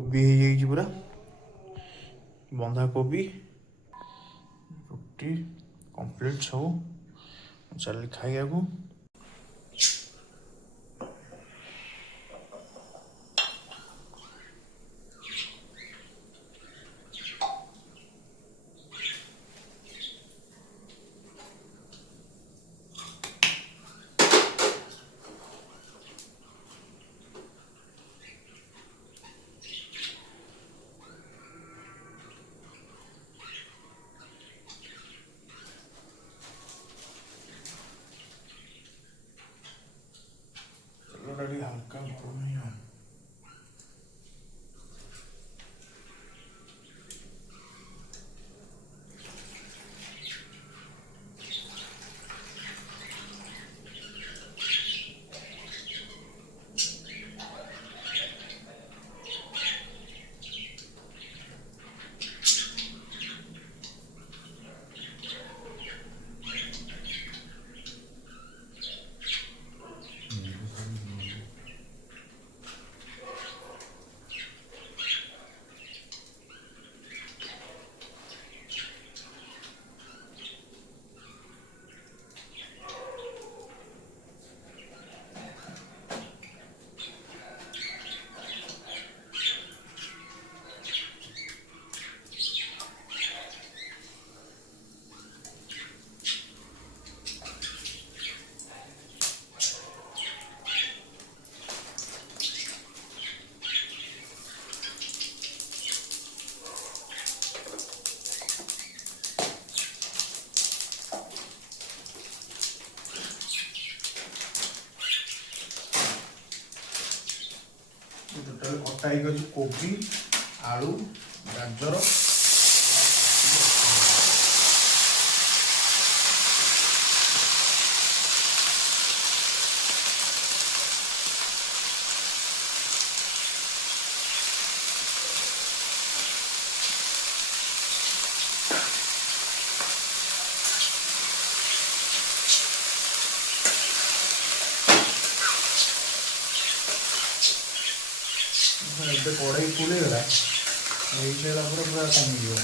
कोबी हो पूरा बंधा कोबी रुटी कंप्लीट सब चल खाइया को। हल्का टोटाल कटा हो कोबी आलू गाजर ଏବେ କଡ଼େଇ ଫୁଲିଗଲା ହେଇଗଲା ପରେ ପୁରା କମିଯିବ।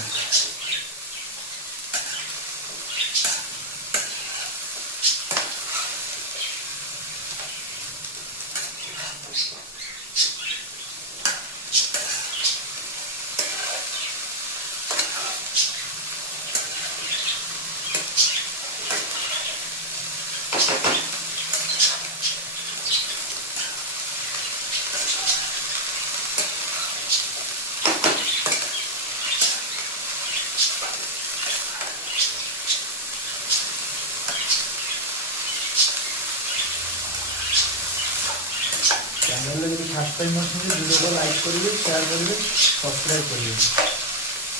चैनल जब फास्ट टाइम आसते वीडियो को लाइक करेंगे शेयर करेंगे सब्सक्राइब करेंगे।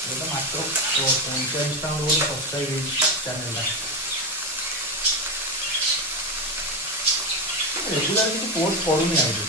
ये तो मात्र 45टा गोटे सब्सक्राइब चैनल रेगुलर किसी पोस्ट पड़ूनी आज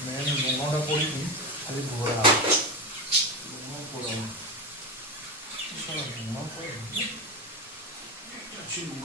मैंने लुणटा पड़ी खाली घोरा लुण पड़ा लुण अच्छी लुण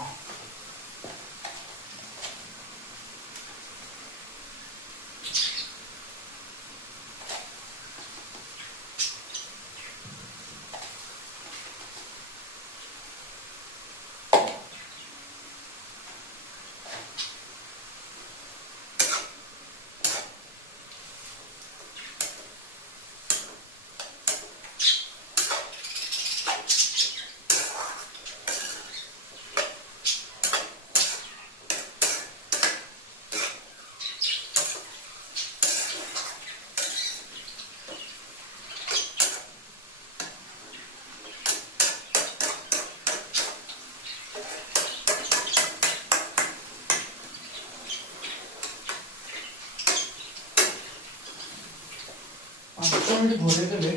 5 ମିନିଟ୍ ଘୋଡ଼େଇ ଦେଲେ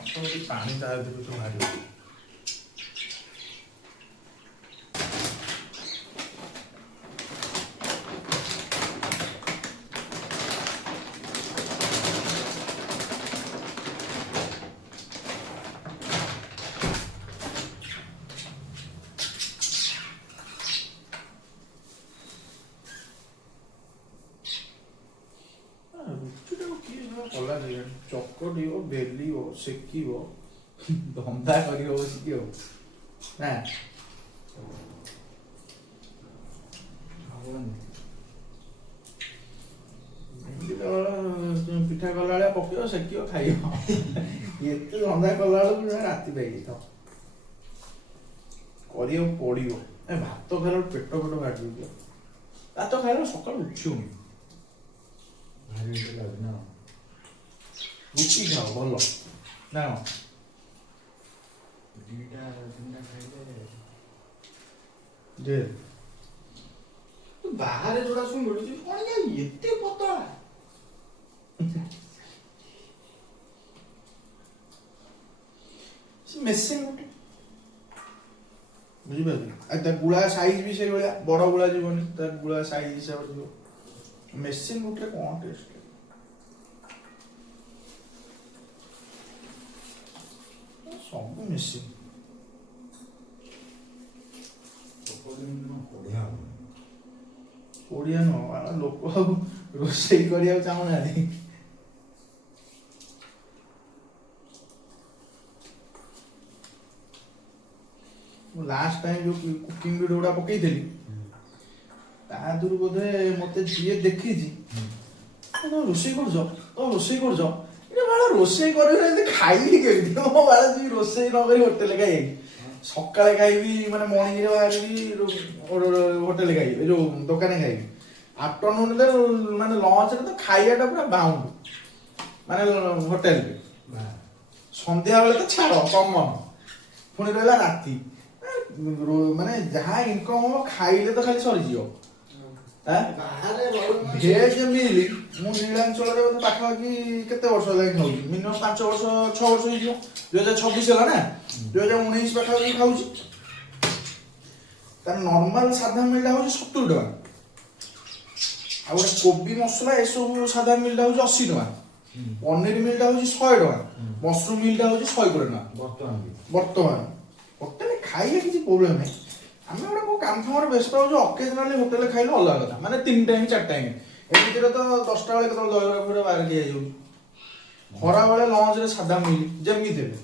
ଅଟୋମେଟିକ୍ ପାଣି ତା ଭିତରୁ ସବୁ ବାହାରିବ। ରୁଟିଟାକୁ କିଏ କଲା କେଜାଣି, ଚକଟିବ, ବେଲିବ, ସେକିବ, ଧନ୍ଦା କରିବ ବସିକି ଆଉ ନା। ଏମିତି ପିଠା କଲା ଭଳିଆ ପକେଇବ, ସେକିବ, ଖାଇବ। ଏତେ ଧନ୍ଦା କଲା ବେଳକୁ ରାତି ପାଇଯାଇଥିବ। କରିବାକୁ ପଡ଼ିବ। ଭାତ ଖାଇଲା ବେଳକୁ ପେଟ ବାହାରି ଯାଉଥିବ। ଭାତ ଖାଇଲା ସକାଳୁ ଉଠିବନି। ରୁଟି ଖାଅ ଭଲ ନା କଣ? ଦିଟା ତିନିଟା ଖାଇଲେ ବାହାରେ ଯୋଉଟା ସବୁ ମିଳୁଛି କଣ ଏତେ ପତଳା। ମେସିନ୍ ଗୋଟେ ବୁଝିପାରିଲି। ଆଉ ତା ଗୁଳା ସାଇଜ ବି ସେଇଭଳିଆ, ବଡ ଗୁଳା ଯିବନି, ତା ଗୁଳା ସାଇଜ ହିସାବରେ ଯିବ। ମେସିନ୍ ଗୋଟେ କଣ ଟେଷ୍ଟ, ସବୁ ମେସିନ୍। ଓଡ଼ିଆ ନୁହଁ, ଲୋକ ଆଉ ରୋଷେଇ କରିବାକୁ ଚାହୁଁନାହାନ୍ତି। ମୁଁ ଲାଷ୍ଟ ଟାଇମ୍ ଯୋଉ କୁକିଂ ଭିଡ଼ିଓ ଗୁଡ଼ା ପକେଇଥିଲି, ତା ଦେହରୁ ବୋଧେ ମତେ ଯିଏ ଦେଖିଛି, ତମେ ରୋଷେଇ କରୁଛ, ରୋଷେଇ କରିବ ଖାଇବି କେମିତି? ମୋ ବାଳ ଯିବି ରୋଷେଇ ନ କରି ହୋଟେଲ ଖାଇବି। ସକାଳେ ଖାଇବି ମାନେ ମର୍ଣ୍ଣିଂରେ ବାହାରିବି ହୋଟେଲ ଖାଇବି, ଏ ଯୋଉ ଦୋକାନରେ ଖାଇବି। ଆଫ୍ଟରନୁନରେ ମାନେ ଲଞ୍ଚରେ ତ ଖାଇବାଟା ପୁରା ବାଉଣ୍ଡ, ମାନେ ହୋଟେଲରେ। ସନ୍ଧ୍ୟାବେଳେ ତ ଛାଡ଼ କମନ, ପୁଣି ରହିଲା ରାତି। ମାନେ ଯାହା ଇନକମ୍ ହବ ଖାଇଲେ ତ ଖାଲି ସରିଯିବ। ଭେଜ ମିଲ୍ ମୁଁ ନୀଳାଞ୍ଚଳରେ ପାଖାପାଖି କେତେ ବର୍ଷ ହେଲାଣି ଖାଉଛି, ମିନିମମ୍ 5 ବର୍ଷ 6 ବର୍ଷ ହେଇଯିବ। 2026 ହେଲା ନା, 2019 ପାଖାପାଖି ଖାଉଛି। ତାର ନର୍ମାଲ ସାଧା ମିଲ୍ଟା ହଉଛି 70 ଟଙ୍କା, ଆଉ ଗୋଟେ କୋବି ମସଲା ଏସବୁ ସାଧା ମିଲ୍ଟା ହଉଛି 80 ଟଙ୍କା, ପନିର ମିଲ୍ଟା ହଉଛି 100 ଟଙ୍କା, ମସରୁମ୍ ମିଲ୍ଟା ହଉଛି 120 ଟଙ୍କା ବର୍ତ୍ତମାନ। ହୋଟେଲ ଖାଇଲେ କିଛି ପ୍ରୋବ୍ଲେମ ନାହିଁ। ଆମେ ଗୋଟେ କୋଉ କାମ ଫାମରେ ବ୍ୟସ୍ତ ହଉଛୁ, ଅକେଜନାଲି ହୋଟେଲ ଖାଇଲେ ଅଲଗା କଥା, ମାନେ 3 ଟାଇମ୍ 4 ଟାଇମ୍। ଏମିତିରେ ତ 10ଟା ବେଳେ କେତେବେଳେ ଦହିବରା ଫହିବରା ବାହାରେ ଦିଆଯାଉଛି। ଖରାବେଳେ ଲଞ୍ଚରେ ସାଧା ମିଲ୍ ଯେମିତି ଦେବେ।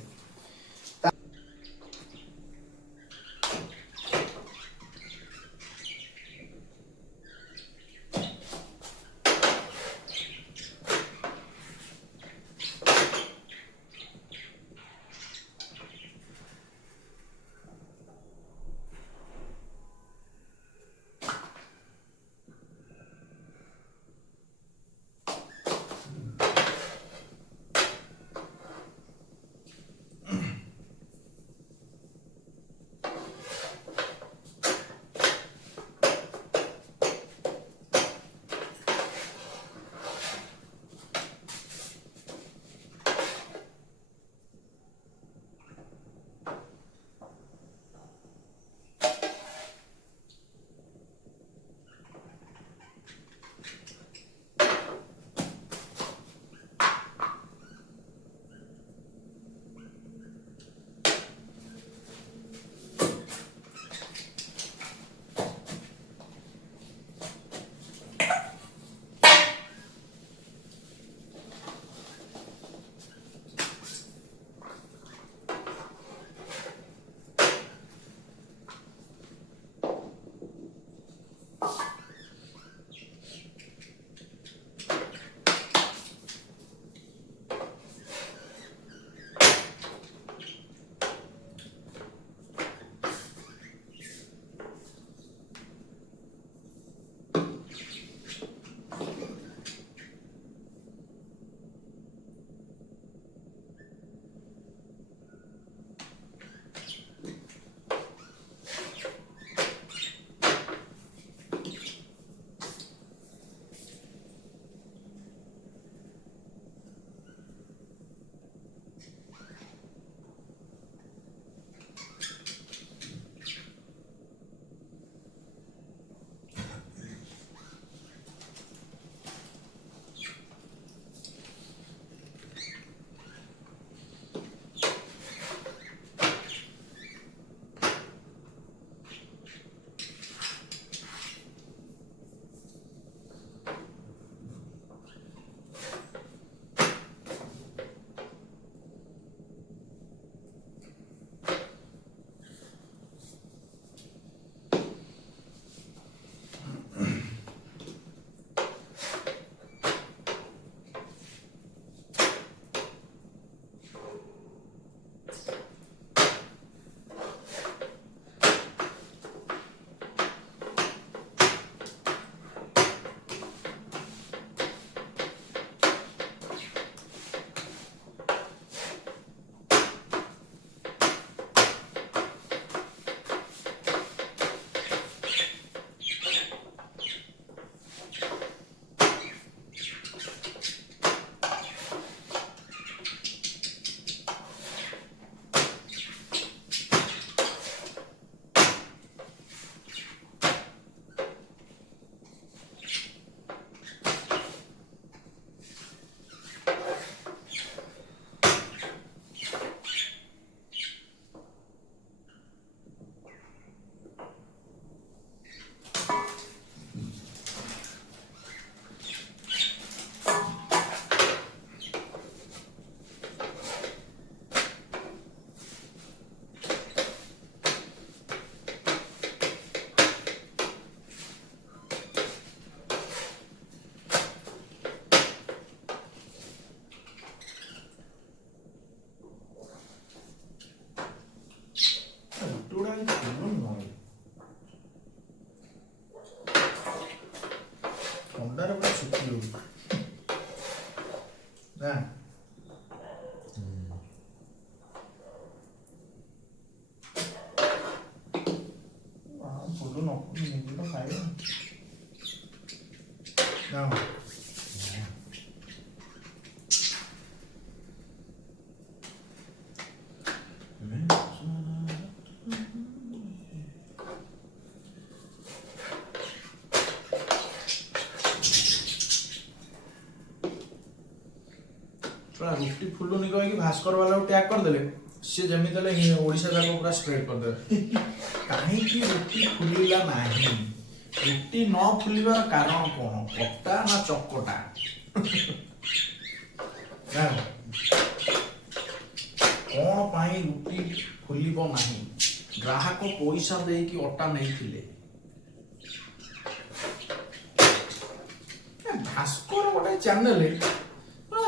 ନା ରୁଟି ଫୁଲୁନି କହିକି ଭାସ୍କର ବାଲାକୁ ଟ୍ୟାଗ କରିଦେଲେ ସିଏ ଯେମିତି ହେଲେ ଓଡ଼ିଶା ଯାକ ପୁରା ସ୍ପ୍ରେଡ୍ କରିଦେବେ କାହିଁକି ରୁଟି ଫୁଲିଲା ନାହିଁ ରୁଟି ନ ଫୁଲିବାର କାରଣ କ'ଣ ଅଟା ନା ଚକଟା କ'ଣ ପାଇଁ ରୁଟି ଫୁଲିବ ନାହିଁ ଗ୍ରାହକ ପଇସା ଦେଇକି ଅଟା ନେଇଥିଲେ ଭାସ୍କର ଗୋଟେ ଚ୍ୟାନେଲ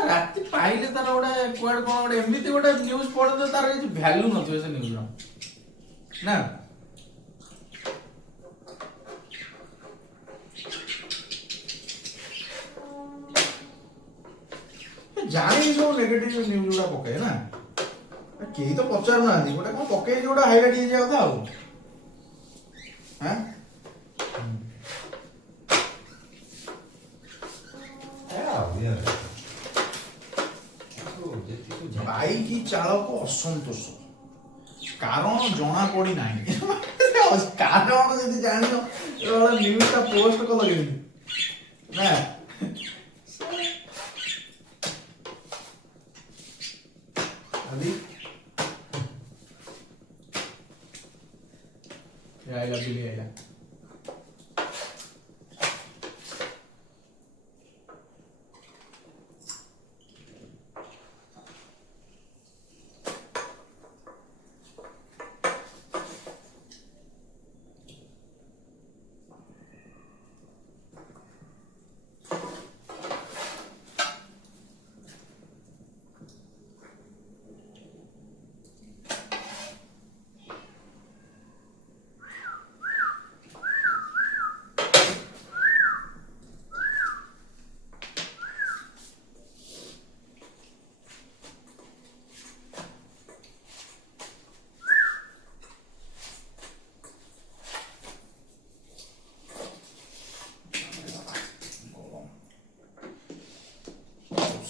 ରାତି ପାଇଲେ ତାର ଗୋଟେ କୁଆଡେ କ'ଣ ଗୋଟେ ଏମିତି ଗୋଟେ ନ୍ୟୁଜ ପଢେ ତାର କିଛି ଭ୍ୟାଲୁ ନଥିବ ସେ ନ୍ୟୁଜର ନା ଜାଣିକି ସବୁ ନେଗେଟିଭ ନ୍ୟୁଜ ଗୁଡା ପକାଏ ନା କେହି ତ ପଚାରୁନାହାନ୍ତି ଗୋଟେ କ'ଣ ପକେଇକି ଗୋଟେ ହାଇଲାଇଟ୍ ହେଇଯିବା କଥା ଆଉ ବାଇକ୍ ଚାଳକ ଅସନ୍ତୋଷ କାରଣ ଜଣା ପଡି ନାହିଁ କାରଣ ଯଦି ଜାଣିଛ ନ୍ୟୁଜଟା ପୋଷ୍ଟ କଲ କେମିତି ନା आएगा बिल्ली आएगा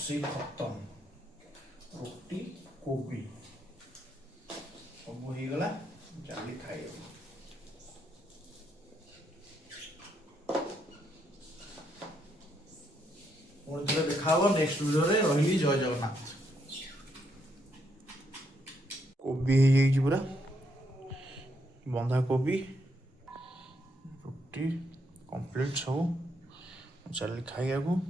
रोषे खत्म रोटी कोबी सब हो गला जाली खाई देखा नेक्स्ट वीडियो रे रही जय जगन्नाथ कोबी हो पूरा बंधा कोबी रोटी कंप्लीट सब चल खाइया को